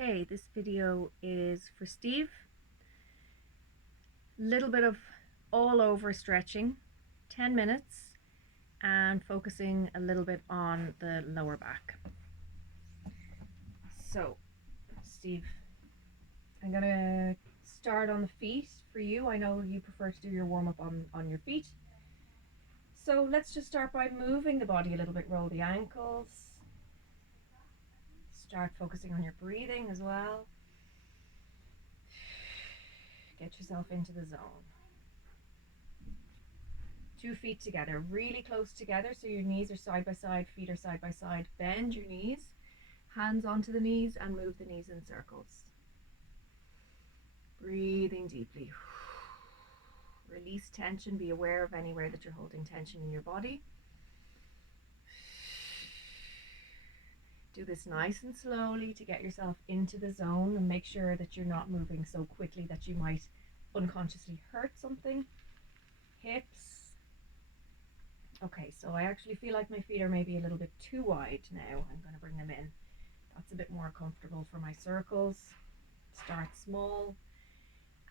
Okay, this video is for Steve. Little bit of all over stretching, 10 minutes, and focusing a little bit on the lower back. So, Steve, I'm gonna start on the feet for you. I know you prefer to do your warm-up on your feet. So let's just start by moving the body a little bit. Roll the ankles. Start focusing on your breathing as well. Get yourself into the zone. 2 feet together, really close together, so your knees are side by side, feet are side by side. Bend your knees, hands onto the knees, and move the knees in circles. Breathing deeply. Release tension, be aware of anywhere that you're holding tension in your body. Do this nice and slowly to get yourself into the zone, and make sure that you're not moving so quickly that you might unconsciously hurt something. Hips. Okay, so I actually feel like my feet are maybe a little bit too wide now. I'm going to bring them in. That's a bit more comfortable for my circles. Start small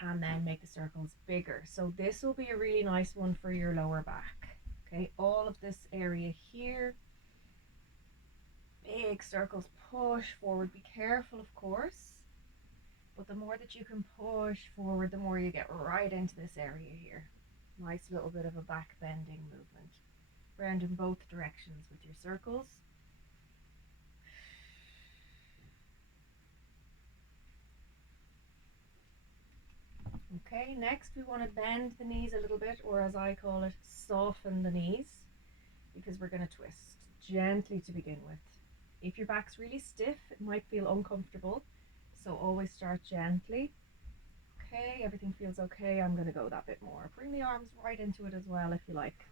and then make the circles bigger. So this will be a really nice one for your lower back. Okay, all of this area here. Big circles, push forward. Be careful, of course. But the more that you can push forward, the more you get right into this area here. Nice little bit of a back bending movement. Round in both directions with your circles. Okay, next we want to bend the knees a little bit, or as I call it, soften the knees, because we're going to twist gently to begin with. If your back's really stiff, it might feel uncomfortable, so always start gently. Okay, everything feels okay. I'm going to go that bit more. Bring the arms right into it as well if you like.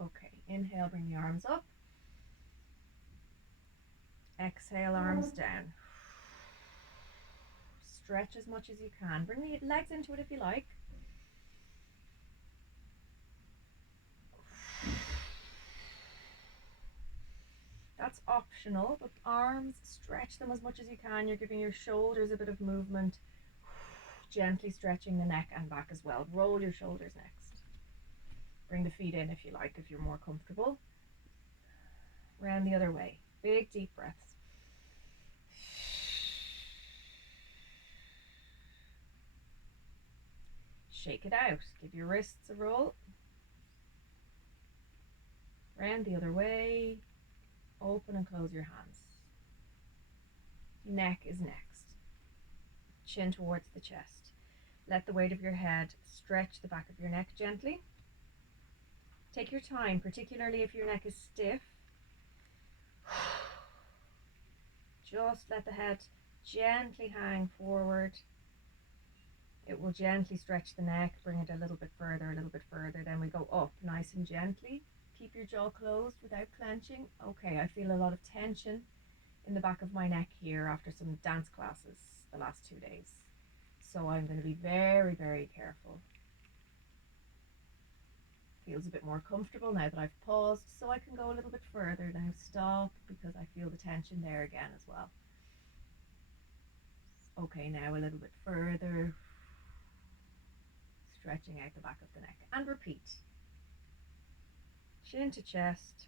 Okay, inhale, bring the arms up. Exhale, arms down. Stretch as much as you can. Bring the legs into it if you like. That's optional, but arms, stretch them as much as you can. You're giving your shoulders a bit of movement. Gently stretching the neck and back as well. Roll your shoulders next. Bring the feet in if you like, if you're more comfortable. Round the other way. Big deep breaths. Shake it out. Give your wrists a roll. Round the other way. Open and close your hands. Neck is next. Chin towards the chest. Let the weight of your head stretch the back of your neck gently. Take your time, particularly if your neck is stiff. Just let the head gently hang forward. It will gently stretch the neck, bring it a little bit further, then we go up nice and gently. Keep your jaw closed without clenching. Okay, I feel a lot of tension in the back of my neck here after some dance classes the last 2 days. So I'm going to be very, very careful. Feels a bit more comfortable now that I've paused, so I can go a little bit further now. Stop, because I feel the tension there again as well. Okay, now a little bit further. Stretching out the back of the neck. And repeat. Chin to chest.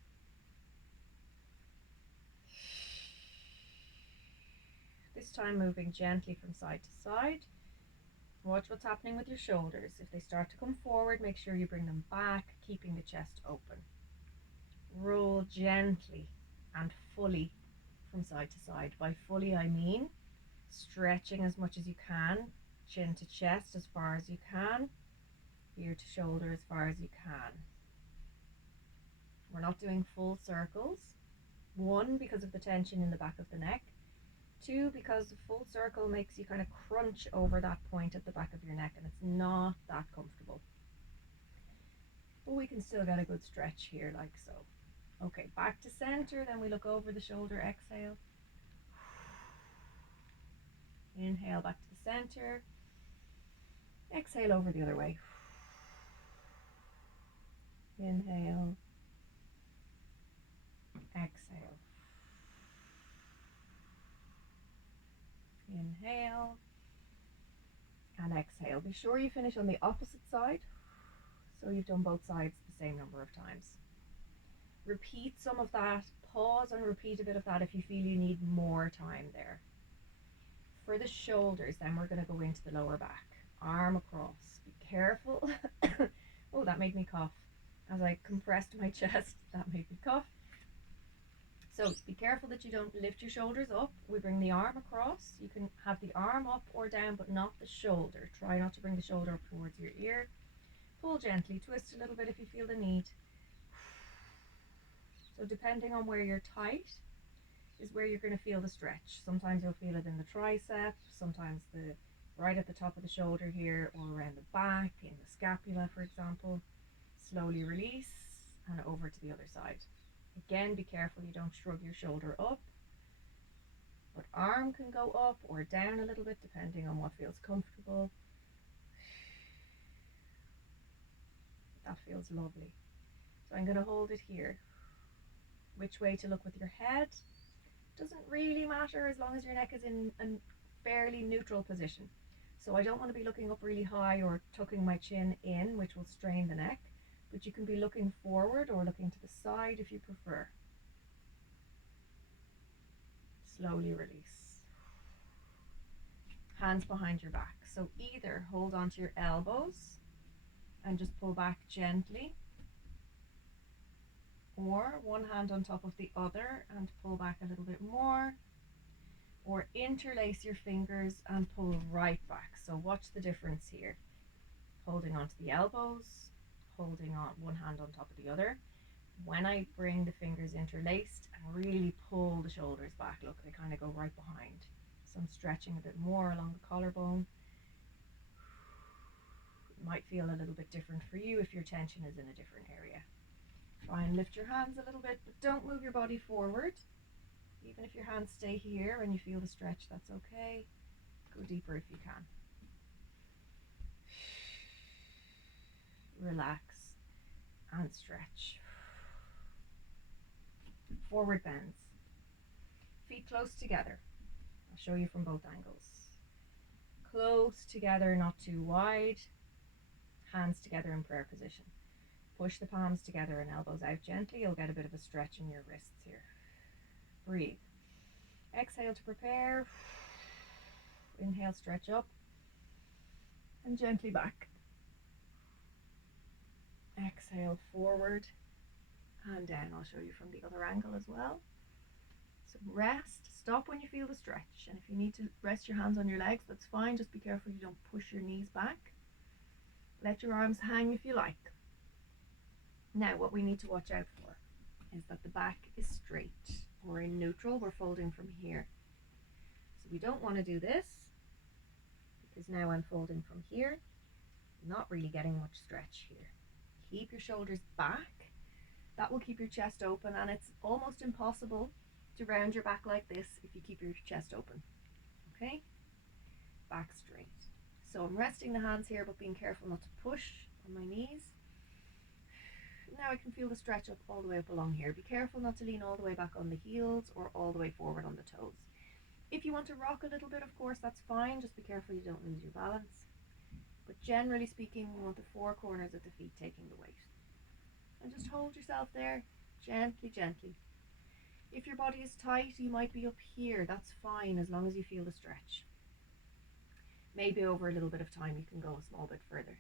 This time moving gently from side to side. Watch what's happening with your shoulders. If they start to come forward, make sure you bring them back, keeping the chest open. Roll gently and fully from side to side. By fully, I mean stretching as much as you can, chin to chest as far as you can, ear to shoulder as far as you can. We're not doing full circles. 1, because of the tension in the back of the neck. 2, because the full circle makes you kind of crunch over that point at the back of your neck, and it's not that comfortable. But we can still get a good stretch here, like so. Okay, back to center, then we look over the shoulder, exhale. Inhale, back to the center. Exhale over the other way. Inhale, Inhale and exhale. Be sure you finish on the opposite side, so you've done both sides the same number of times. Repeat some of that, pause and repeat a bit of that if you feel you need more time there. For the shoulders, then we're going to go into the lower back, arm across. Be careful. Oh, that made me cough. As I compressed my chest, that made me cough. So be careful that you don't lift your shoulders up. We bring the arm across. You can have the arm up or down, but not the shoulder. Try not to bring the shoulder up towards your ear. Pull gently, twist a little bit if you feel the need. So depending on where you're tight is where you're going to feel the stretch. Sometimes you'll feel it in the tricep, sometimes right at the top of the shoulder here, or around the back, in the scapula, for example. Slowly release and over to the other side. Again, be careful you don't shrug your shoulder up, but arm can go up or down a little bit depending on what feels comfortable. That feels lovely. So I'm going to hold it here. Which way to look with your head doesn't really matter as long as your neck is in a fairly neutral position. So I don't want to be looking up really high or tucking my chin in, which will strain the neck, but you can be looking forward or looking to the side if you prefer. Slowly release. Hands behind your back. So either hold onto your elbows and just pull back gently, or one hand on top of the other and pull back a little bit more, or interlace your fingers and pull right back. So watch the difference here. Holding onto the elbows, holding on one hand on top of the other. When I bring the fingers interlaced and really pull the shoulders back, look, they kind of go right behind. So I'm stretching a bit more along the collarbone. It might feel a little bit different for you if your tension is in a different area. Try and lift your hands a little bit, but don't move your body forward. Even if your hands stay here and you feel the stretch, that's okay. Go deeper if you can. Relax and stretch. Forward bends. Feet close together. I'll show you from both angles. Close together, not too wide. Hands together in prayer position. Push the palms together and elbows out gently. You'll get a bit of a stretch in your wrists here. Breathe. Exhale to prepare. Inhale, stretch up. And gently back. Exhale, forward and down. I'll show you from the other angle as well. So rest. Stop when you feel the stretch. And if you need to rest your hands on your legs, that's fine. Just be careful you don't push your knees back. Let your arms hang if you like. Now, what we need to watch out for is that the back is straight. We're in neutral, we're folding from here. So we don't want to do this, because now I'm folding from here, not really getting much stretch here. Keep your shoulders back. That will keep your chest open, and it's almost impossible to round your back like this if you keep your chest open. Okay? Back straight. So I'm resting the hands here, but being careful not to push on my knees. Now I can feel the stretch up all the way up along here. Be careful not to lean all the way back on the heels or all the way forward on the toes. If you want to rock a little bit, of course, that's fine. Just be careful you don't lose your balance. But generally speaking, we want the four corners of the feet taking the weight. And just hold yourself there, gently, gently. If your body is tight, you might be up here. That's fine, as long as you feel the stretch. Maybe over a little bit of time, you can go a small bit further.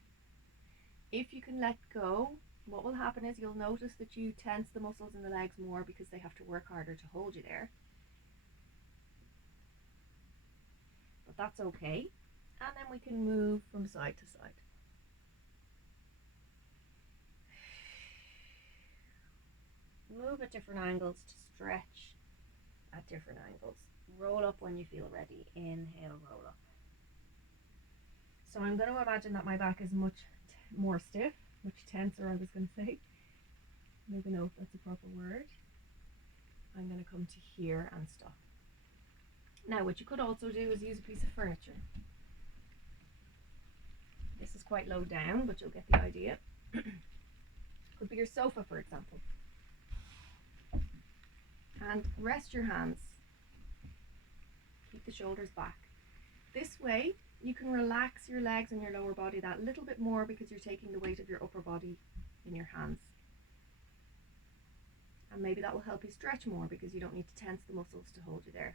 If you can let go, what will happen is you'll notice that you tense the muscles in the legs more because they have to work harder to hold you there. But that's okay. And then we can move from side to side. Move at different angles to stretch at different angles. Roll up when you feel ready. Inhale, roll up. So I'm going to imagine that my back is much more stiff, much tenser, I was going to say. Maybe know if that's a proper word. I'm going to come to here and stop. Now, what you could also do is use a piece of furniture. This is quite low down, but you'll get the idea. Could be your sofa, for example. And rest your hands. Keep the shoulders back. this way you can relax your legs and your lower body that little bit more because you're taking the weight of your upper body in your hands. And maybe that will help you stretch more because you don't need to tense the muscles to hold you there.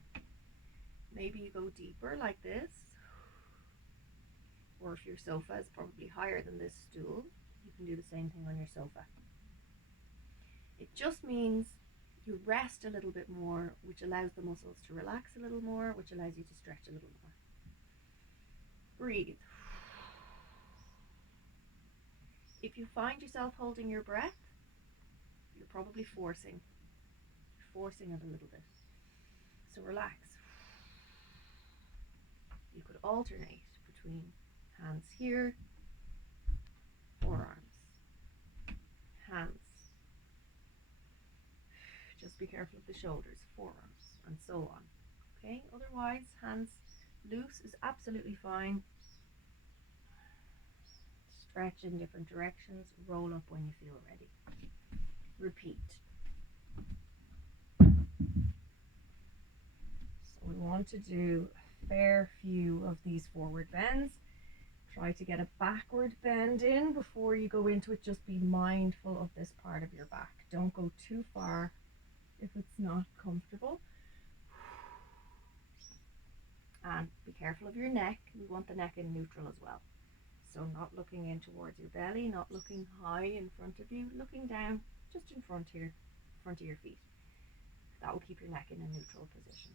Maybe you go deeper like this, or if your sofa is probably higher than this stool, you can do the same thing on your sofa. It just means you rest a little bit more, which allows the muscles to relax a little more, which allows you to stretch a little more. Breathe. If you find yourself holding your breath, you're probably forcing it a little bit. So relax. You could alternate between hands here, forearms, hands. Just be careful of the shoulders, forearms, and so on. Okay, otherwise, hands loose is absolutely fine. Stretch in different directions, roll up when you feel ready. Repeat. So we want to do a fair few of these forward bends. Try to get a backward bend in before you go into it. Just be mindful of this part of your back. Don't go too far if it's not comfortable. And be careful of your neck. We want the neck in neutral as well. So not looking in towards your belly, not looking high in front of you, looking down just in front here, front of your feet. That will keep your neck in a neutral position.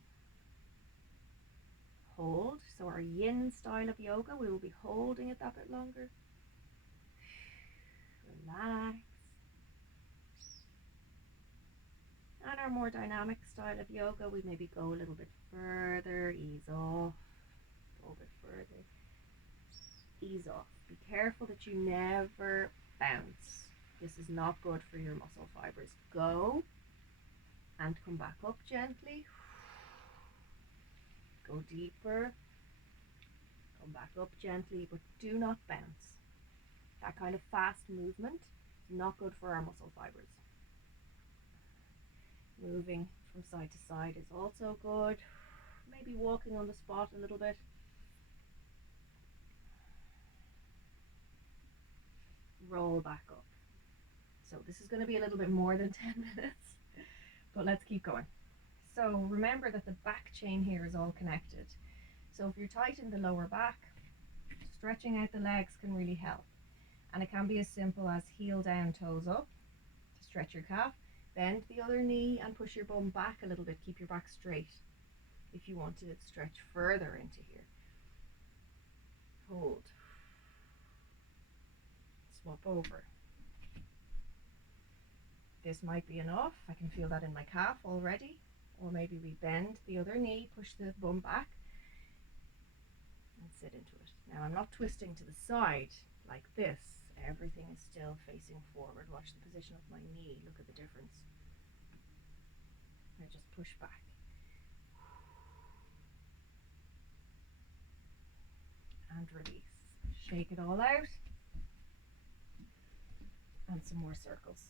Hold. So our yin style of yoga, we will be holding it that bit longer. Relax. And our more dynamic style of yoga, we maybe go a little bit further, ease off, go a bit further, ease off. Be careful that you never bounce. This is not good for your muscle fibers. Go and come back up gently. Go deeper. Come back up gently, but do not bounce. That kind of fast movement is not good for our muscle fibers. Moving from side to side is also good. Maybe walking on the spot a little bit. Roll back up. So this is going to be a little bit more than 10 minutes, but let's keep going. So remember that the back chain here is all connected. So if you're tight in the lower back, stretching out the legs can really help. And it can be as simple as heel down, toes up to stretch your calf. Bend the other knee and push your bum back a little bit. Keep your back straight if you want to stretch further into here. Hold. Swap over. This might be enough. I can feel that in my calf already. Or maybe we bend the other knee, push the bum back, and sit into it. Now I'm not twisting to the side like this. Everything is still facing forward. Watch the position of my knee. Look at the difference. I just push back. And release. Shake it all out. And some more circles.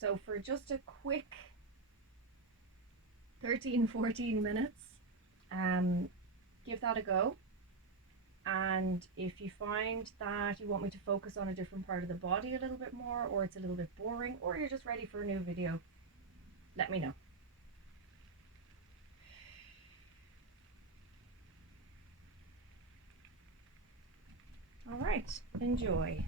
So for just a quick 13-14 minutes, give that a go. And if you find that you want me to focus on a different part of the body a little bit more, or it's a little bit boring, or you're just ready for a new video, let me know. All right, enjoy.